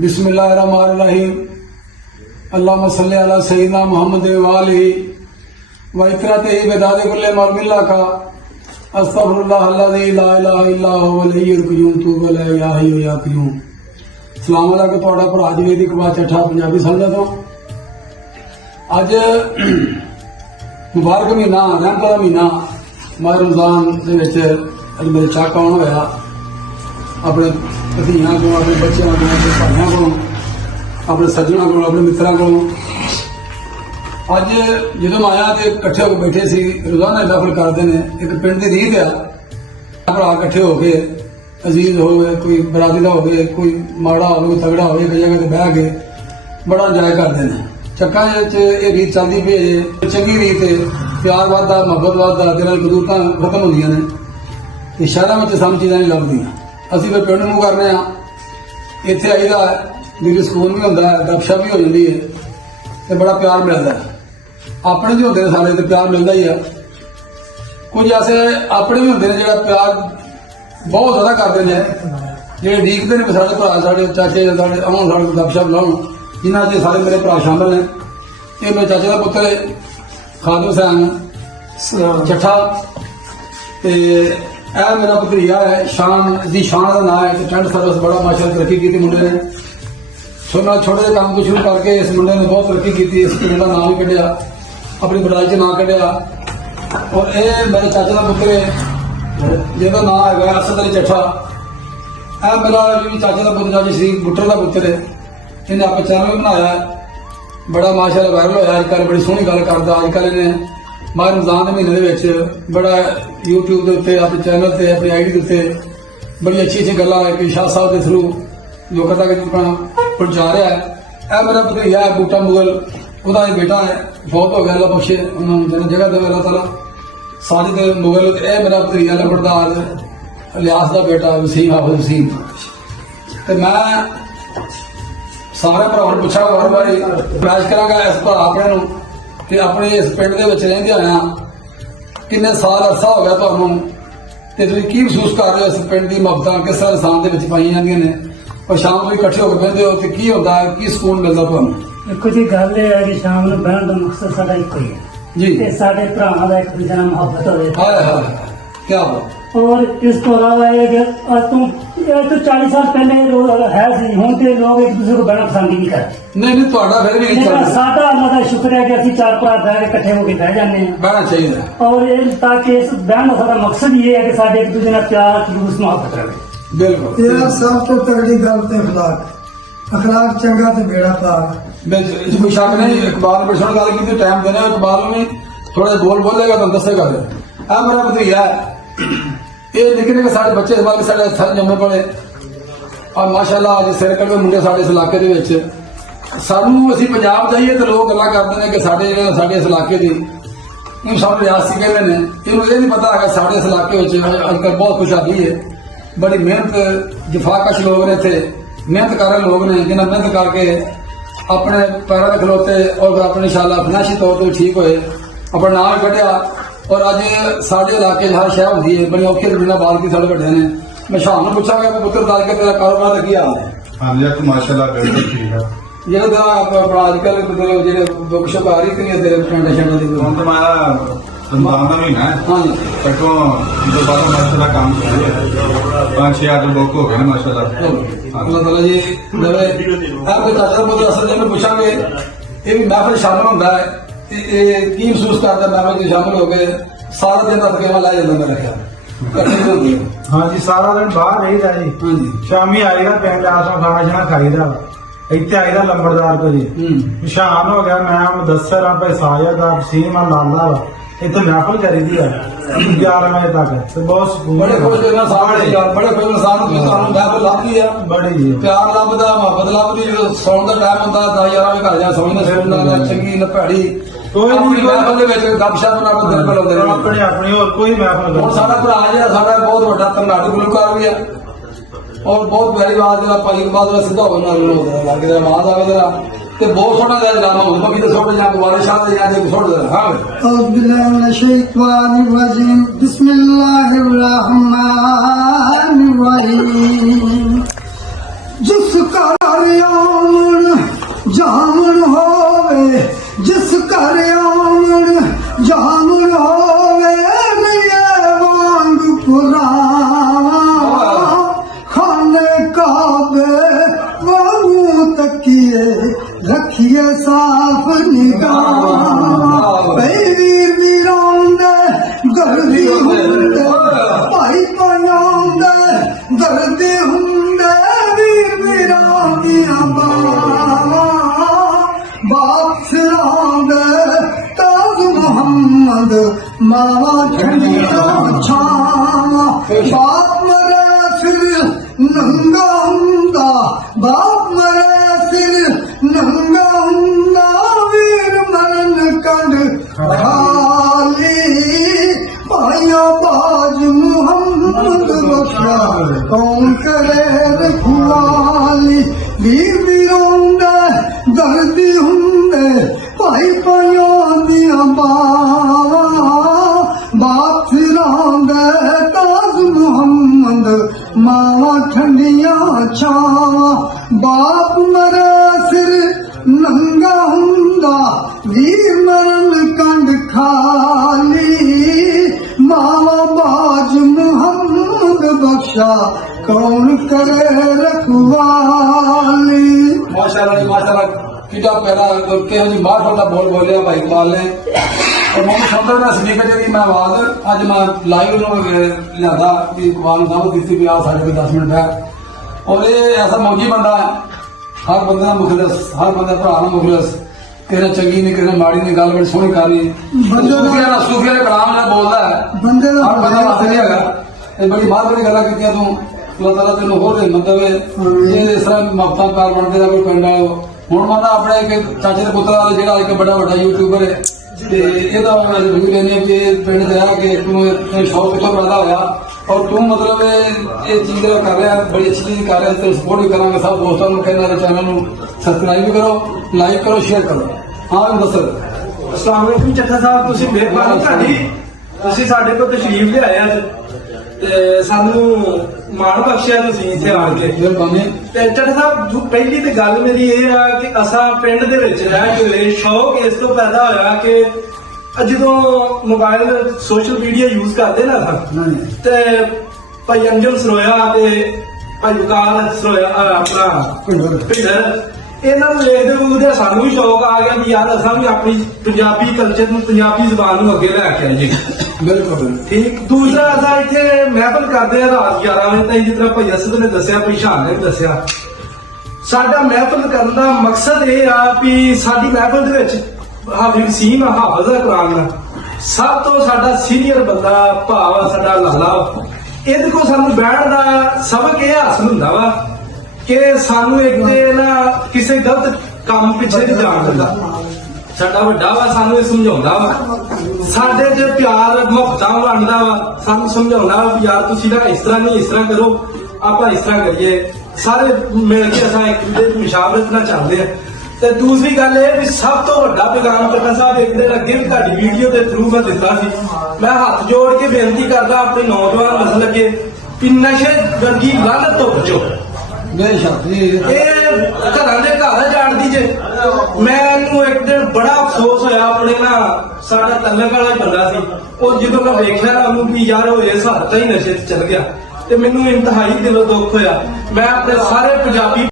बिस्मिल्लाहिर्रहमानिर्रहीम। अल्लाहुम्मा सल्ली अला सय्यिदिना मुहम्मद व आलिहि व इकरातिहि बिदादि कुल्li मरमिल्ला का अस्तगफिरुल्लाह अल्लज़ी ला इलाहा इल्ला हुवल हय्युल क़य्यूम तूब इलैहि या हय्यु या क़य्यूम। सलाम अलैकुम तुहाडा भरा जवेद इकबाल चट्ठा पंजाबी समझा तो अज मुबारक महीना रहमत दा महीना माह रमजान दे विच अज मेरे चक आउण होया अपने धीआं को अपने बच्चों को अपने भाइयों को अपने सज्जनों को अपने मित्रों को अज जो आया तो कट्ठे होकर बैठे सी रोजाना महफिल करते हैं। एक पिंड की रीत आ भरा कट्ठे हो गए अजीज हो गए कोई बरादरी का हो गए कोई माड़ा हो कोई तगड़ा हो एक जगह से बह के बड़ा इंजॉय करते हैं। चक्का ये रीत चलती पी है चंगी रीत है प्यार वादा मुहब्बत वादा दिल कदूरत खत्म होंदियां ने शहरों में सारी चीज़ां नहीं लभदियां। ਅਸੀਂ ਫਿਰ ਪਿੰਡ ਨੂੰ ਕਰਨੇ ਆ ਇੱਥੇ ਆਈਦਾ ਜਿਹੜੀ ਸਕੂਨ ਵੀ ਹੁੰਦਾ ਹੈ ਗਪਸ਼ਪ ਵੀ ਹੋ ਜਾਂਦੀ ਹੈ ਤੇ ਬੜਾ ਪਿਆਰ ਮਿਲਦਾ ਹੈ। ਆਪਣੇ ਵੀ ਹੁੰਦੇ ਨੇ ਸਾਰੇ ਤੇ ਪਿਆਰ ਮਿਲਦਾ ਹੀ ਆ। ਕੁਝ ਐਸੇ ਆਪਣੇ ਵੀ ਹੁੰਦੇ ਨੇ ਜਿਹੜਾ ਪਿਆਰ ਬਹੁਤ ਜ਼ਿਆਦਾ ਕਰਦੇ ਨੇ ਜਿਹੜੇ ਡੀਕਦੇ ਨੇ ਸਾਡੇ ਭਰਾ ਸਾਡੇ ਚਾਚੇ ਸਾਡੇ ਆਉਣ ਸਾਡੇ ਗਪਸ਼ਪ ਲਾਉਣ ਜਿਨ੍ਹਾਂ 'ਚ ਸਾਰੇ ਮੇਰੇ ਭਰਾ ਸ਼ਾਮਲ ਨੇ। ਇਹ ਮੇਰੇ ਚਾਚੇ ਦਾ ਪੁੱਤਰ ਹੈ ਖਾਦਮ ਹੁਸੈਨ ਚੱਠਾ ਤੇ यह मेरा भतीजा है शान दी शान का नाम है टेंट सर्विस बड़ा माशाअल्लाह तरक्की की मुंडे ने छोटे छोटे काम को शुरू करके इस मुंडे ने बहुत तरक्की की इस पिंड का नाम भी कढ़िया अपनी बड़ाई च नाम कढ़िया। और ये मेरे चाचे का पुत्र है जिसका नाम है असद अली चट्ठा। यह मेरा चाचे का पुत्र चाचे शरीफ बुट्टर का पुत्र है इन्हें आप चैनल भी बनाया बड़ा माशाअल्लाह वायरल होया अजकल बड़ी सोहनी गल करता अजकल इन्हें माह रमजान के महीने बड़ा यूट्यूब के उत्ते अपने चैनल से अपनी आई डी के उत्ते बड़ी अच्छी अच्छी गल्लां कि शाह साहब के थ्रू लोगों तक पहुंचा रहा है। यह मेरा भतीजा है बूटा मुगल वह बेटा है बहुत हो गया अल्लाह बख्शे उन्होंने जगह दे अल्लाह ताला साजिद मुगल। यह मेरा भतीजा लंबड़दार लियास का बेटा वसीम हाफिज वसीम। तो मैं सारे भरावां नूं पुछांगा हर बारी मैच करांगा इस भरा अपने नूं कि अपने इस पिंड दे विच रहिंदे होया किन्ने साल अरसा हो गया तुहानूं ते तुसीं की महसूस कर रहे हो इस पिंड दी मुहब्बतां किस तरह इंसान दे विच पाई जांदियां ने और शाम को इकट्ठे होकर बहिंदे हो ते की हुंदा है की सुकून मिलदा तुहानूं? देखो जी गल ये है कि शाम को बहन का मकसद साडा इक्को ही है जी ते साडे भरावां दा एक दूजे नाल मुहब्बत होवे। हाय हाय क्या बात। और इस तो अलावा ये कि आज तो 40 साल पहले है सी हुण ते लोग एक दूसरे को बहना पसंद ही नहीं करते। नहीं नहीं तुहाडा फिर भी नहीं चलदा साडा अल्लाह दा शुक्र है कि असि चार भरा बह के इकट्ठे होकर बह जाने हैं बहना चाहिए और ये ताकि इस बहन का साडा मकसद ये है कि साडे एक दूजे नाल प्यार खलूस मुहब्बत रहे। बिल्कुल यह सब तो तगड़ी गल ते अखलाक चंगा ते बेड़ा पाक। बिल्कुल कोई शक नहीं। इकबाल बड़ी सोहनी गल कीती टाइम देना इकबाल में थोड़ा बोल बोलेगा तो दसेगा। आ मेरा भतीजा ये निके निके साढ़े बच्चे इस बार साढ़े जम्मे पड़े और माशाअल्लाह अज सिर कड़े मुंडे साढ़े इस इलाके दे विच सानू असीं पंजाब जाइए तो लोग गल्लां करदे ने कि साढ़े इस इलाके दी सब रियासी कहते हैं इन्हों ये नहीं पता है साढ़े इस इलाके विच अजकल बहुत खुशहाली है बड़ी मेहनत जफाकश लोग ने इत्थे मेहनत कर रहे लोग ने जिन्हें मेहनत करके अपने पैरों में खलोते और अपने इंशाअल्लाह फनाशी तौर पर ठीक होए अपना नाम कढ़िया। और अज साढ़े इलाके हर शह होंगी है बड़ी औखे बिना बाल की साढ़े बड़े ने। मैं शाम को पूछागा पुत्र दाल के तेरा कारोबार का क्या हाल है? हाँ जी माशाल्लाह बिल्कुल ठीक है। जो अजकल जो दुख शुक आ रही थी तेरे पिंड शंड की हम तो हमारा रमजान का महीना है। हाँ जी तको दोबारा माशाल्लाह काम कर रहे हैं 5-6 आदमी बुक हो गए माशाल्लाह। अल्लाह ताला जी दवे आप चाचा पुत्र असल में पूछांगे ये भी महफिल शामिल होंदा है की महसूस करता महफिल शामिल हो गए सारा दिन तकरीबन ला जाता मेरा ख्याल कट्ठे होंगे। हाँ जी सारा दिन बाहर रहीदा जी हाँ जी शामी आईदा पिंड आसों खाना शाना खाईदा इत्थे आईदा लंबड़दार को जी शाम हो गया मैं मुदस्सर हाँ भाई साजिद आ वसीम आ लाला वा इत्थे महफिल करी दी है 11 बजे तक तो बहुत सुकून बड़े खुश होना सारे यार बड़े खुश इंसान की ਤੁਹਾਨੂੰ महफिल लभदी है बड़ी जी प्यार लभदा मुहब्बत लभदी जो सौण ਦਾ ਟਾਈਮ ਹੁੰਦਾ 10-11 ਵਜੇ ਘਰ ਜਾ ਸੌਂਦੇ ਸੌਂਦਾ ਚੰਗੀ ਨਾ ਭੈੜੀ कोई ਆਪਣੀ महफिल ਦੇ ਵਿੱਚ ਗੱਪਸ਼ਪ ਨਾਲ ਦਿਲ ਬਲਾਉਂਦੇ ਨੇ। अपनी अपनी और कोई महफिल ਹੁਣ ਸਾਡਾ ਭਰਾ ਜਿਹੜਾ ਸਾਡਾ ਬਹੁਤ ਵੱਡਾ ਤਰਨਾਟਕ ਗੁਲਕਾਰ ਵੀ ਹੈ और बहुत प्यारी बात है भाई इकबाल का सीधा होना लगता आवाज आवे जरा ते बहुत सोहना दा ड्रामा हो बाकी तो छोड़ जा गुवारे शाह दे जाने छोड़ दे। हां औज़ बिल्लाहि मिनश शैतानिर रजीम बिस्मिल्लाहिर रहमानिर रहीम जिसका रखिए रखिए साफ निगाह भाई वीर वीरांदे दर्दी हुंदे भाई पायांदे दर्दी हुंदे वीर वीरांदियां बाप सिरांदे ताज मोहम्मद मावा ठंडिया छावा बाप मरे फिर नंगा हुंदा बाप मरे फिर नंगा हुंदा वीर मरण कंड खाली पाया बाज मुहम्मद बख्शा कौन करे रखवाली वीर वीरोंदा दर्दी हुंदे भाई पाया दिया बावा बाप फिरांदे ताज मुहम्मद मावा ठंडिया छावा बाप मरे सिर नंगा हुंदा वीर मरण कंड खाली मावा बाज मुहम्मद बख्शा कौन करे रखवाली। माशाल्लाह कितना प्यारा किहो जी बाहर वाला बोल बोलिया भाई इकबाल ने और मैं सुनता ना स्पीकर जी मैं आवाज अज मैं लाइव लिया कि इकबाल ने दावत दी भी आ साढ़े कोई 10 मिनट है और ये ऐसा मौजी बंदा है हर बंदे का मुखलिस हर बंदे भरा का मुखलिस किसी ने चंगी नहीं किसी ने माड़ी नहीं गल बड़ी सोहनी करनी सूफिया ने कलाम ने बोलता है बंदे दा हर बंदा वास्ते नहीं है बड़ी बात बड़ी गल्लां कीतियां तू अल्लाह ताला तेन होर मतलब ये इस तरह मफ्ता कार बनते कोई पिंड वाले हूँ मैं अपने एक चाचे के पुत्र वाले जो एक बड़ा बड़ा यूट्यूबर है ਇਹਦਾ ਮੈਂ ਰਿਵਿਊ ਲੈਣੀ ਹੈ ਕਿ ਇਹ ਪਿੰਡ ਦੇ ਆ ਕਿ ਤੂੰ ਇਹ ਸ਼ੌਕ ਕਿੱਥੋਂ ਪੈਦਾ ਹੋਇਆ ਔਰ ਤੂੰ ਮਤਲਬ ਇਹ ਚੀਜ਼ ਕਰ ਰਿਹਾ ਬੜੀ ਅੱਛੀ ਚੀਜ਼ ਕਰ ਰਿਹਾ ਤੇ ਸਪੋਰਟ ਵੀ ਕਰਾਂਗੇ ਸਭ ਦੋਸਤਾਂ ਨੂੰ ਕਹਿੰਦਾ ਚੈਨਲ ਨੂੰ ਸਬਸਕ੍ਰਾਈਬ ਵੀ ਕਰੋ ਲਾਈਕ ਕਰੋ ਸ਼ੇਅਰ ਕਰੋ ਹਾਂ ਵੀ ਦੱਸੋ ਅਸਲਾਮ ਵਾਲੇਕੁਮ ਚੱਠਾ ਸਾਹਿਬ ਤੁਸੀਂ ਮਿਹਰਬਾਨੀ ਤੁਹਾਡੀ ਤੁਸੀਂ ਸਾਡੇ ਕੋਲ ਤਸ਼ਰੀਫ ਲਿਆਏ ਅੱਜ ਤੇ ਸਾਨੂੰ ਮਾਣ ਬਖਸ਼ਿਆ ਤੁਸੀਂ ਇੱਥੇ ਆਣ ਕੇ ਮਿਹਰਬਾਨੀ ਤੇ ਚੱਠਾ ਸਾਹਿਬ ਪਹਿਲੀ ਤੇ ਗੱਲ ਮੇਰੀ ਇਹ ਆ ਕਿ ਅਸਾਂ ਪਿੰਡ ਦੇ ਵਿੱਚ ਰਹਿ ਕੇ ਹੋਏ ਸ਼ੌਕ ਇਸ ਤੋਂ ਪੈਦਾ ਹੋਇਆ ਕਿ ਜਦੋਂ ਮੋਬਾਈਲ ਸੋਸ਼ਲ ਮੀਡੀਆ ਯੂਜ਼ ਕਰਦੇ ਨਾ ਤੇ ਭਾਈ ਅੰਜਮ ਸਰੋਇਆ ਤੇ ਭਾਈ ਉਕਾਰ ਸਰੋਇਆ ਆਪਣਾ ਭਿੰਦਰ ਇਹਨਾਂ ਨੂੰ ਵੇਖਦੇ ਵੇਖਦੇ ਸਾਨੂੰ ਵੀ ਸ਼ੌਕ ਆ ਗਿਆ ਵੀ ਯਾਰ ਅਸਾਂ ਵੀ ਆਪਣੀ ਪੰਜਾਬੀ ਕਲਚਰ ਨੂੰ ਪੰਜਾਬੀ ਜ਼ਬਾਨ ਨੂੰ ਅੱਗੇ ਲੈ ਕੇ ਆਈਏ ਬਿਲਕੁਲ ਠੀਕ ਦੂਸਰਾ ਅਸਾਂ ਇੱਥੇ ਮਹਿਫਲ ਕਰਦੇ ਆ ਰਾਤ 11 ਵਜੇ ਤਾਈਂ ਜਿਸ ਤਰ੍ਹਾਂ ਭਾਈ ਅਸਦ ਨੇ ਦੱਸਿਆ ਭਾਈ ਸ਼ਾਨ ਨੇ ਦੱਸਿਆ ਸਾਡਾ ਮਹਿਫਲ ਕਰਨ ਦਾ ਮਕਸਦ ਇਹ ਆ ਵੀ ਸਾਡੀ ਮਹਿਫਲ ਦੇ ਵਿੱਚ ਹਾਫਿਜ਼ ਸੀਮ ਹਾਫਿਜ਼ ਕੁਰਾਨ ਦਾ ਸਭ ਤੋਂ ਸਾਡਾ ਸੀਨੀਅਰ ਬੰਦਾ ਭਾਵ ਸਾਡਾ ਲਾਲਾ ਇਹਦੇ ਕੋਲ ਸਾਨੂੰ ਬੈਠਣ ਦਾ ਸਬਕ ਇਹ ਹਾਸਲ ਹੁੰਦਾ ਵਾ ਕਿ ਸਾਨੂੰ ਇੱਕ ਤੇ ਨਾ ਕਿਸੇ ਗਲਤ ਕੰਮ ਪਿੱਛੇ ਨਹੀਂ ਜਾਣ ਦਿੰਦਾ ਸਾਡਾ ਵੱਡਾ ਵਾ ਸਾਨੂੰ ਇਹ ਸਮਝਾਉਂਦਾ ਵਾ ਸਾਡੇ ਚ ਪਿਆਰ ਮੁਹੱਬਤਾਂ ਵੰਡਦਾ ਵਾ ਸਾਨੂੰ ਸਮਝਾਉਂਦਾ ਵਾ ਵੀ ਯਾਰ ਤੁਸੀਂ ਨਾ ਇਸ ਤਰ੍ਹਾਂ ਨਹੀਂ ਇਸ ਤਰ੍ਹਾਂ ਕਰੋ ਆਪਾਂ ਇਸ ਤਰ੍ਹਾਂ ਕਰੀਏ ਸਾਰੇ ਮਿਲ ਕੇ ਅਸਾਂ ਇੱਕ ਦੂਜੇ ਦੀ ਮੁਸ਼ਾਵਰਤ ਨਾਲ ਚੱਲਦੇ ਆ ਤੇ ਦੂਸਰੀ ਗੱਲ ਇਹ ਵੀ ਸਭ ਤੋਂ ਵੱਡਾ ਪੈਗਾਮ ਚੱਠਾ ਸਾਹਿਬ ਇੱਕ ਦਿਨ ਅੱਗੇ ਵੀ ਤੁਹਾਡੀ ਵੀਡੀਓ ਦੇ ਥਰੂ ਮੈਂ ਦਿੱਤਾ ਸੀ ਮੈਂ ਹੱਥ ਜੋੜ ਕੇ ਬੇਨਤੀ ਕਰਦਾ ਆਪਣੇ ਨੌਜਵਾਨ ਨਸਲ ਅੱਗੇ ਕਿ ਨਸ਼ੇ ਵਰਗੀ ਲਾਨਤ ਤੋਂ ਬਚੋ ਬੇਸ਼ੱਕ ਇਹ ਘਰਾਂ ਦੇ ਘਰ ਜਾਣਦੀ ਜੇ ਮੈਨੂੰ ਇੱਕ ਦਿਨ ਬੜਾ ਅਫਸੋਸ ਹੋਇਆ ਆਪਣੇ ਨਾਲ ਸਾਡਾ ਤਲਕ ਵਾਲਾ ਬੰਦਾ ਸੀ ਉਹ ਜਦੋਂ ਮੈਂ ਵੇਖਿਆ ਨਾ ਉਹਨੂੰ ਵੀ ਯਾਰ ਉਹ ਇਸ ਹੱਦ ਤਾਈਂ ਨਸ਼ੇ 'ਚ ਚਲ ਗਿਆ ਤੇ ਮੈਨੂੰ ਇੰਤਹਾਈ ਦਿਲੋਂ ਦੁੱਖ ਹੋਇਆ ਮੈਂ ਆਪਣੇ ਸਾਰੇ ਪੰਜਾਬੀ